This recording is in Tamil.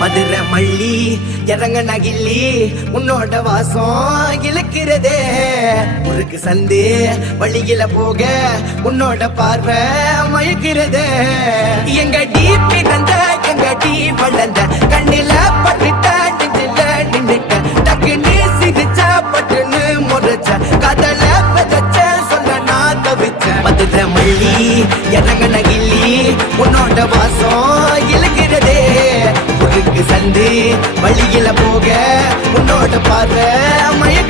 மதுரை மல்லி இறங்க நகில்லி உன்னோட வாசம் இழுக்கிறதே முறுக்கு சந்து வழியில போக உன்னோட பார்வை மயக்கிறதே எங்க டீ பிறந்த எங்க டீ வளர்ந்த கண்ணில பட்டுட்ட நெஞ்சில நின்னுட்ட டக்கு நீ சிரிச்சா பட்டுன்னு முறைச்ச கதல பதச்ச சொல்ல நான் தவிச்ச மதுரை மல்லி இறங்க நகில்லி உன்னோட வாசம் இழுக்கிறதே முறுக்கு சந்து வழியில போக உன்னோட பார்வை மயக்க